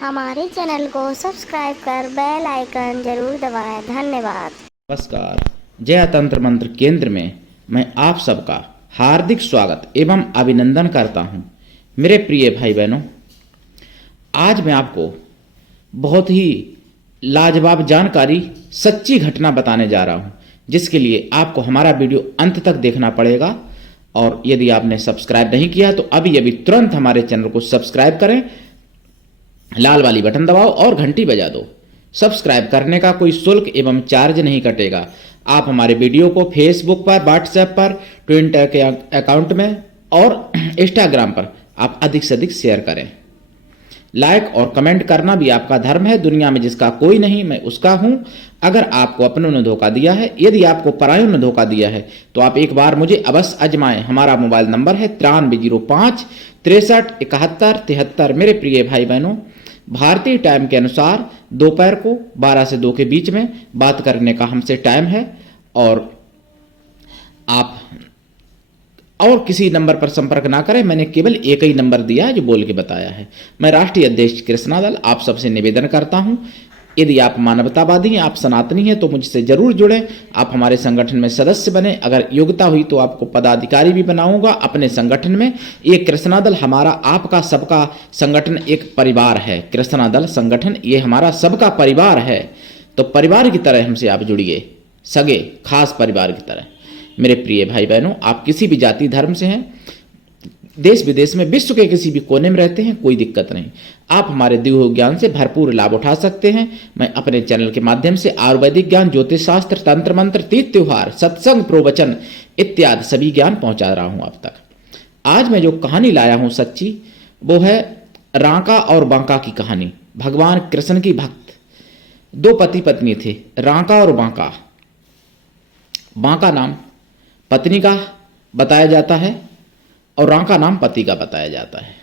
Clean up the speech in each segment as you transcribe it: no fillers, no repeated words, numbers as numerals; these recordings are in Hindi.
हमारे चैनल को सब्सक्राइब कर बेल आइकन जरूर दबाएं। धन्यवाद। नमस्कार। जय तंत्र मंत्र केंद्र में मैं आप सबका हार्दिक स्वागत एवं अभिनंदन करता हूं। मेरे प्रिय भाई बहनों, आज मैं आपको बहुत ही लाजवाब जानकारी, सच्ची घटना बताने जा रहा हूं, जिसके लिए आपको हमारा वीडियो अंत तक देखना पड़ेगा। और यदि आपने सब्सक्राइब नहीं किया तो अभी तुरंत हमारे चैनल को सब्सक्राइब करें, लाल वाली बटन दबाओ और घंटी बजा दो। सब्सक्राइब करने का कोई शुल्क एवं चार्ज नहीं कटेगा। आप हमारे वीडियो को फेसबुक पर, व्हाट्सएप पर, ट्विटर के अकाउंट में और इंस्टाग्राम पर आप अधिक से अधिक शेयर करें। लाइक और कमेंट करना भी आपका धर्म है। दुनिया में जिसका कोई नहीं, मैं उसका हूं। अगर आपको अपनों ने धोखा दिया है, यदि आपको परायों ने धोखा दिया है, तो आप एक बार मुझे अवश्य आजमाएं। हमारा मोबाइल नंबर है 9305 63 71 73। मेरे प्रिय भाई बहनों, भारतीय टाइम के अनुसार दोपहर को 12 से 2 के बीच में बात करने का हमसे टाइम है। और आप और किसी नंबर पर संपर्क ना करें। मैंने केवल एक ही नंबर दिया है जो बोल के बताया है। मैं राष्ट्रीय अध्यक्ष कृष्णा दल आप सबसे निवेदन करता हूं, यदि आप मानवतावादी हैं, आप सनातनी हैं, तो मुझसे जरूर जुड़ें। आप हमारे संगठन में सदस्य बने। अगर योग्यता हुई तो आपको पदाधिकारी भी बनाऊंगा अपने संगठन में। ये कृष्णा दल हमारा, आपका, सबका संगठन एक परिवार है। कृष्णा दल संगठन ये हमारा सबका परिवार है। तो परिवार की तरह हमसे आप जुड़िए, सगे खास परिवार की तरह। मेरे प्रिय भाई बहनों, आप किसी भी जाति धर्म से हैं, देश विदेश में, विश्व के किसी भी कोने में रहते हैं, कोई दिक्कत नहीं। आप हमारे दिए हुए ज्ञान से भरपूर लाभ उठा सकते हैं। मैं अपने चैनल के माध्यम से आयुर्वेदिक ज्ञान, ज्योतिष शास्त्र, तंत्र मंत्र, तीर्थ त्योहार, सत्संग, प्रवचन इत्यादि सभी ज्ञान पहुंचा रहा हूं आप तक। आज मैं जो कहानी लाया हूं सच्ची, वो है रांका और बांका की कहानी। भगवान कृष्ण की भक्त दो पति पत्नी थे, रांका और बांका। बांका नाम पत्नी का बताया जाता है और रांका नाम पति का बताया जाता है।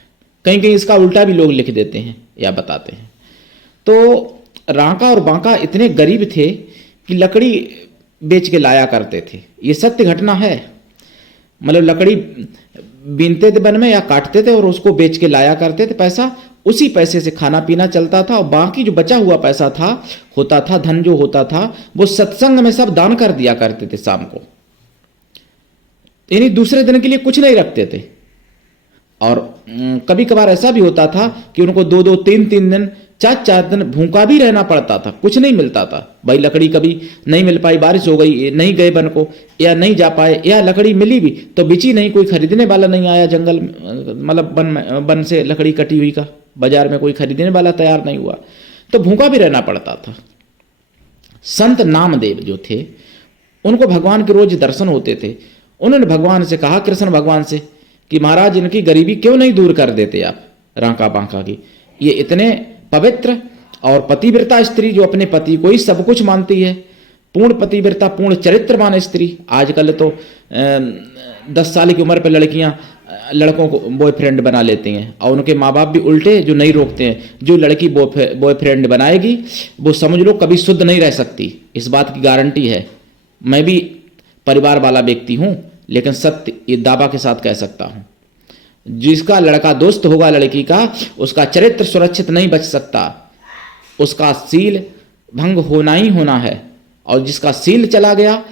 कहीं कहीं इसका उल्टा भी लोग लिख देते हैं या बताते हैं। तो रांका और बांका इतने गरीब थे कि लकड़ी बेच के लाया करते थे। ये सत्य घटना है। मतलब लकड़ी बीनते थे वन में या काटते थे और उसको बेच के लाया करते थे पैसा। उसी पैसे से खाना पीना चलता था और बाकी जो बचा हुआ पैसा होता था, धन जो होता था, वो सत्संग में सब दान कर दिया करते थे शाम को। यानी दूसरे दिन के लिए कुछ नहीं रखते थे। और कभी कभार ऐसा भी होता था कि उनको 2-2, 3-3 दिन, 4-4 दिन भूखा भी रहना पड़ता था, कुछ नहीं मिलता था। भाई लकड़ी कभी नहीं मिल पाई, बारिश हो गई, नहीं गए वन को, या नहीं जा पाए, या लकड़ी मिली भी तो बिची नहीं, कोई खरीदने वाला नहीं आया। जंगल मतलब वन से लकड़ी कटी हुई का बाजार में कोई खरीदने वाला तैयार नहीं हुआ, तो भूखा भी रहना पड़ता था। संत नामदेव जो थे, उनको भगवान के रोज दर्शन होते थे। उन्होंने भगवान से कहा, कृष्ण भगवान से, कि महाराज इनकी गरीबी क्यों नहीं दूर कर देते आप, रांका बांका की। ये इतने पवित्र और पतिव्रता स्त्री जो अपने पति को ही सब कुछ मानती है, पूर्ण पतिव्रता, पूर्ण चरित्रवान स्त्री। आजकल तो 10 साल की उम्र पर लड़कियां लड़कों को बॉयफ्रेंड बना लेती हैं और उनके माँ बाप भी उल्टे जो नहीं रोकते हैं। जो लड़की बॉयफ्रेंड बनाएगी वो समझ लो कभी शुद्ध नहीं रह सकती, इस बात की गारंटी है। मैं भी परिवार वाला व्यक्ति हूं, लेकिन सत्य ये दावा के साथ कह सकता हूं, जिसका लड़का दोस्त होगा लड़की का, उसका चरित्र सुरक्षित नहीं बच सकता। उसका सील भंग होना ही होना है। और जिसका सील चला गया,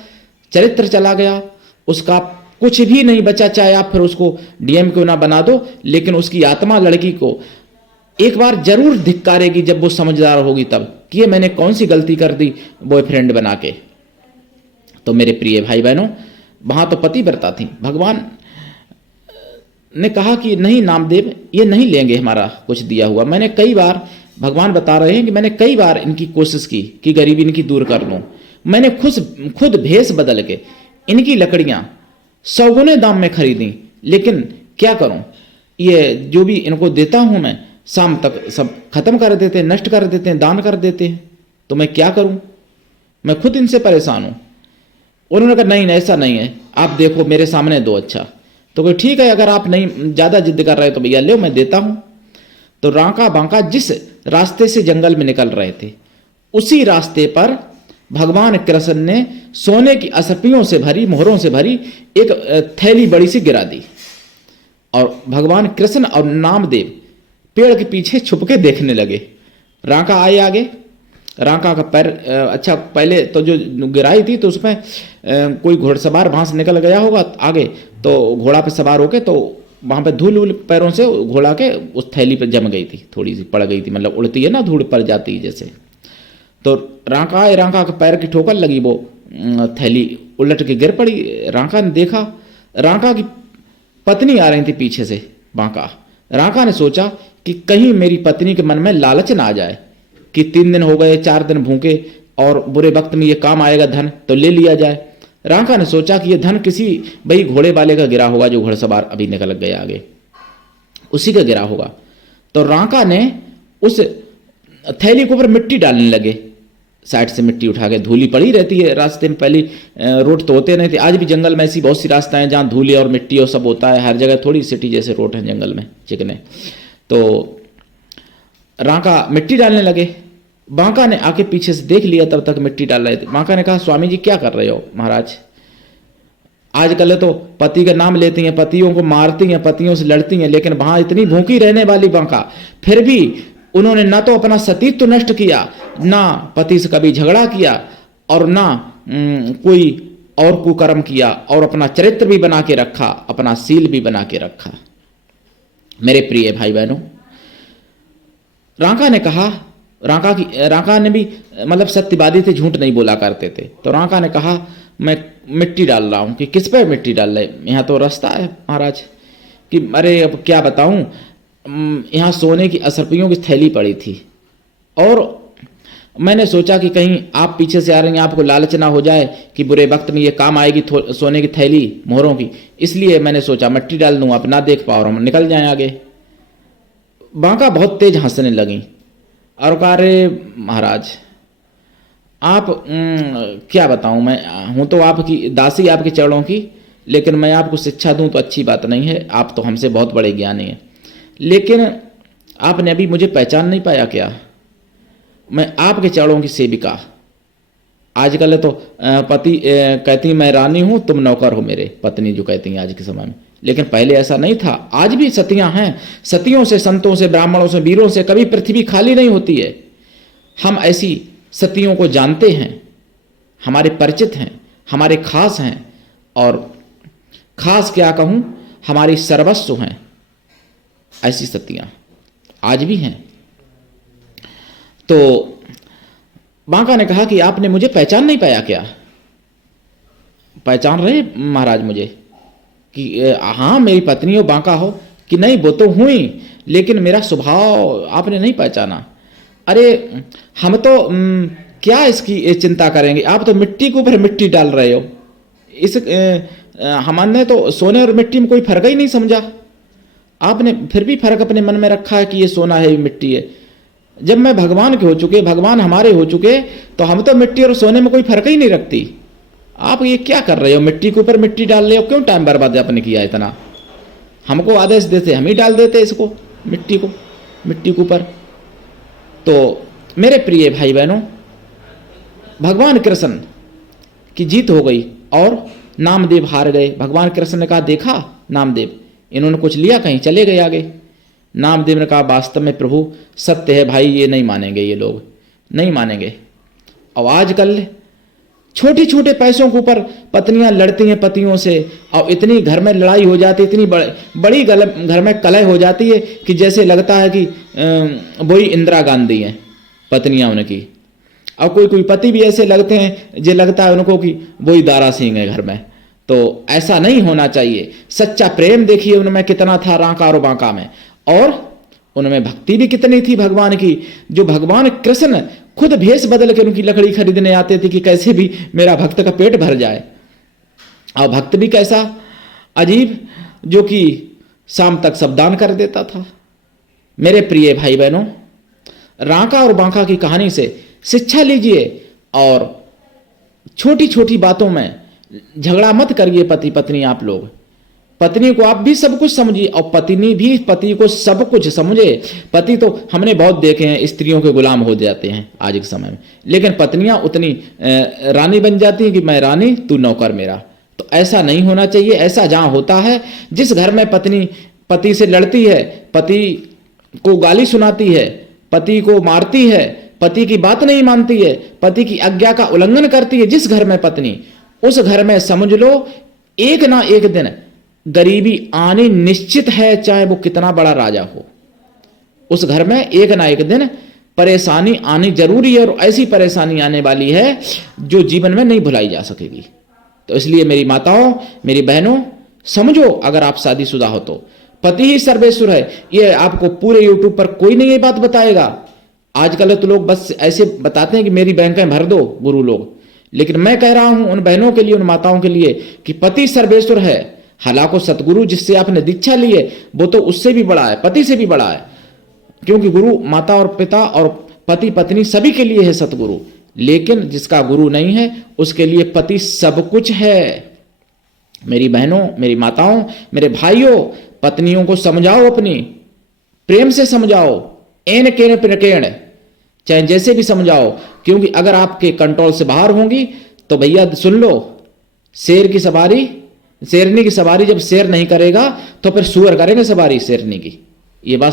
चरित्र चला गया, उसका कुछ भी नहीं बचा। चाहे आप फिर उसको डीएम क्यों ना बना दो, लेकिन उसकी आत्मा लड़की को एक बार जरूर धिक्कारेगी जब वो समझदार होगी तब, कि ये मैंने कौन सी गलती कर दी बॉयफ्रेंड बना के। तो मेरे प्रिय भाई बहनों, वहां तो पतिव्रता थी। भगवान ने कहा कि नहीं नामदेव, ये नहीं लेंगे हमारा कुछ दिया हुआ। मैंने कई बार, भगवान बता रहे हैं कि मैंने कई बार इनकी कोशिश की कि गरीबी इनकी दूर कर दूं। मैंने खुद भेष बदल के इनकी लकड़ियां 100 गुने दाम में खरीदी, लेकिन क्या करूं, ये जो भी इनको देता हूं मैं, शाम तक सब खत्म कर देते हैं, नष्ट कर देते हैं, दान कर देते हैं। तो मैं क्या करूं, मैं खुद इनसे परेशान हूं। उन्होंने कहा नहीं ऐसा नहीं है, आप देखो मेरे सामने दो। अच्छा, तो कोई ठीक है, अगर आप नहीं ज्यादा जिद कर रहे तो भैया लो, मैं देता हूं। तो रांका बांका जिस रास्ते से जंगल में निकल रहे थे, उसी रास्ते पर भगवान कृष्ण ने सोने की असरपियों से भरी, मोहरों से भरी एक थैली बड़ी सी गिरा दी। और भगवान कृष्ण और नामदेव पेड़ के पीछे छुप के देखने लगे। रांका आए आगे। रांका का पैर अच्छा, पहले तो जो गिराई थी तो उसमें कोई घोड़सवार वहां से निकल गया होगा आगे, तो घोड़ा पे सवार होके तो वहां पे धूल उल पैरों से घोड़ा के उस थैली पे जम गई थी, थोड़ी सी पड़ गई थी, मतलब उड़ती है ना धूल पड़ जाती है जैसे। तो रांका आए, रांका के पैर की ठोकर लगी, वो थैली उलट के गिर पड़ी। रांका ने देखा, रांका की पत्नी आ रही थी पीछे से। बांका रांका ने सोचा कि कहीं मेरी पत्नी के मन में लालच ना आ जाए कि 3 दिन हो गए, 4 दिन भूखे और बुरे वक्त में ये काम आएगा धन, तो ले लिया जाए। रांका ने सोचा कि ये धन किसी भाई घोड़े वाले का गिरा होगा, जो घोड़सवार अभी निकल गया आगे, उसी का गिरा होगा। तो रांका ने उस थैली के ऊपर मिट्टी डालने लगे, साइड से मिट्टी उठा के। धूली पड़ी रहती है रास्ते में, पहली रोड तो होते नहीं थे, आज भी जंगल में ऐसी बहुत सी रास्ता है जहाँ धूली और मिट्टी और सब होता है, हर जगह थोड़ी सिटी जैसे रोड है जंगल में चिकने। तो रांका मिट्टी डालने लगे। बांका ने आके पीछे से देख लिया, तब तक मिट्टी डाल रहे थे। बांका ने कहा, स्वामी जी क्या कर रहे हो महाराज? आजकल तो पति का नाम लेती हैं, पतियों को मारती हैं, पतियों से लड़ती हैं, लेकिन वहां इतनी भूखी रहने वाली बांका, फिर भी उन्होंने ना तो अपना सतीत्व नष्ट किया, ना पति से कभी झगड़ा किया, और ना कोई और कुकर्म किया, और अपना चरित्र भी बना के रखा, अपना सील भी बना के रखा। मेरे प्रिय भाई बहनों, रांका ने कहा, रांका ने भी मतलब सत्यवादी थे, झूठ नहीं बोला करते थे। तो रांका ने कहा, मैं मिट्टी डाल रहा हूं। कि किस पे मिट्टी डाल रहे? यहाँ तो रास्ता है महाराज। कि अरे अब क्या बताऊं, यहाँ सोने की असरपियों की थैली पड़ी थी, और मैंने सोचा कि कहीं आप पीछे से आ रही हैं, आपको लालच ना हो जाए कि बुरे वक्त में ये काम आएगी सोने की थैली मोहरों की, इसलिए मैंने सोचा मिट्टी डाल दूं, आप ना देख पाओ और हम निकल जाएं आगे। बांका बहुत तेज हंसने लगी और कहा, अरे महाराज आप क्या बताऊं, मैं हूं तो आपकी दासी, आपके चरणों की, लेकिन मैं आपको शिक्षा दूं तो अच्छी बात नहीं है, आप तो हमसे बहुत बड़े ज्ञानी हैं, लेकिन आपने अभी मुझे पहचान नहीं पाया क्या? मैं आपके चरणों की सेविका। आजकल तो पति कहती मैं रानी हूं, तुम नौकर हो मेरे, पत्नी जो कहती हैं आज के समय में, लेकिन पहले ऐसा नहीं था। आज भी सतियां हैं, सतियों से, संतों से, ब्राह्मणों से, वीरों से कभी पृथ्वी खाली नहीं होती है। हम ऐसी सतियों को जानते हैं, हमारे परिचित हैं, हमारे खास हैं, और खास क्या कहूं, हमारी सर्वस्व हैं। ऐसी सतियां आज भी हैं। तो बांका ने कहा कि आपने मुझे पहचान नहीं पाया क्या? पहचान रहे महाराज मुझे? कि हाँ मेरी पत्नी हो, बांका हो? कि नहीं वो तो हुई, लेकिन मेरा स्वभाव आपने नहीं पहचाना। अरे हम तो क्या इसकी चिंता करेंगे, आप तो मिट्टी के ऊपर मिट्टी डाल रहे हो। इस हमने तो सोने और मिट्टी में कोई फर्क ही नहीं समझा, आपने फिर भी फर्क अपने मन में रखा है कि ये सोना है, ये मिट्टी है। जब मैं भगवान के हो चुके, भगवान हमारे हो चुके, तो हम तो मिट्टी और सोने में कोई फर्क ही नहीं रखती। आप ये क्या कर रहे हो, मिट्टी के ऊपर मिट्टी डाल रहे हो? क्यों टाइम बर्बाद आपने किया इतना? हमको आदेश देते, हम ही डाल देते इसको, मिट्टी के ऊपर। तो मेरे प्रिय भाई बहनों, भगवान कृष्ण की जीत हो गई और नामदेव हार गए। भगवान कृष्ण ने कहा, देखा नामदेव, इन्होंने कुछ लिया, कहीं चले गए आगे। नामदेव ने कहा, वास्तव में प्रभु सत्य है भाई, ये नहीं मानेंगे, ये लोग नहीं मानेंगे। और आजकल छोटे छोटे पैसों के ऊपर पत्नियां लड़ती हैं पतियों से, और इतनी घर में लड़ाई हो जाती है, इतनी बड़ी घर में कलह हो जाती है कि जैसे लगता है कि वही इंदिरा गांधी हैं पत्नियां उनकी। और कोई पति भी ऐसे लगते हैं जो लगता है उनको कि वही दारा सिंह है घर में। तो ऐसा नहीं होना चाहिए। सच्चा प्रेम देखिए उनमें कितना था, रांका और बांका में, और उनमें भक्ति भी कितनी थी भगवान की। जो भगवान कृष्ण खुद भेष बदल के उनकी लकड़ी खरीदने आते थे कि कैसे भी मेरा भक्त का पेट भर जाए। और भक्त भी कैसा अजीब, जो कि शाम तक सब दान कर देता था। मेरे प्रिय भाई बहनों, रांका और बांका की कहानी से शिक्षा लीजिए, और छोटी छोटी बातों में झगड़ा मत करिए। पति पत्नी आप लोग, पत्नी को आप भी सब कुछ समझिए, और पत्नी भी पति को सब कुछ समझे। पति तो हमने बहुत देखे हैं स्त्रियों के गुलाम हो जाते हैं आज के समय में, लेकिन पत्नियां उतनी रानी बन जाती हैं कि मैं रानी तू नौकर मेरा। तो ऐसा नहीं होना चाहिए। ऐसा जहां होता है, जिस घर में पत्नी पति से लड़ती है, पति को गाली सुनाती है, पति को मारती है, पति की बात नहीं मानती है, पति की आज्ञा का उल्लंघन करती है, जिस घर में पत्नी, उस घर में समझ लो एक ना एक दिन गरीबी आनी निश्चित है, चाहे वो कितना बड़ा राजा हो। उस घर में एक ना एक दिन परेशानी आनी जरूरी है, और ऐसी परेशानी आने वाली है जो जीवन में नहीं भुलाई जा सकेगी। तो इसलिए मेरी माताओं, मेरी बहनों, समझो, अगर आप शादीशुदा हो तो पति ही सर्वेश्वर है। ये आपको पूरे यूट्यूब पर कोई नहीं ये बात बताएगा। आजकल तो लोग बस ऐसे बताते हैं कि मेरी बैंकें भर दो गुरु लोग, लेकिन मैं कह रहा हूं उन बहनों के लिए, उन माताओं के लिए कि पति सर्वेश्वर है। हालांकि सतगुरु जिससे आपने दीक्षा ली है वो तो उससे भी बड़ा है, पति से भी बड़ा है, क्योंकि गुरु माता और पिता और पति पत्नी सभी के लिए है सतगुरु। लेकिन जिसका गुरु नहीं है उसके लिए पति सब कुछ है। मेरी बहनों, मेरी माताओं, मेरे भाइयों, पत्नियों को समझाओ, अपनी प्रेम से समझाओ, एन केन पिनकेण, चाहे जैसे भी समझाओ, क्योंकि अगर आपके कंट्रोल से बाहर होंगी तो भैया सुन लो, शेरनी की सवारी जब शेर नहीं करेगा तो फिर सुअर करेंगे सवारी शेरनी की। ये बात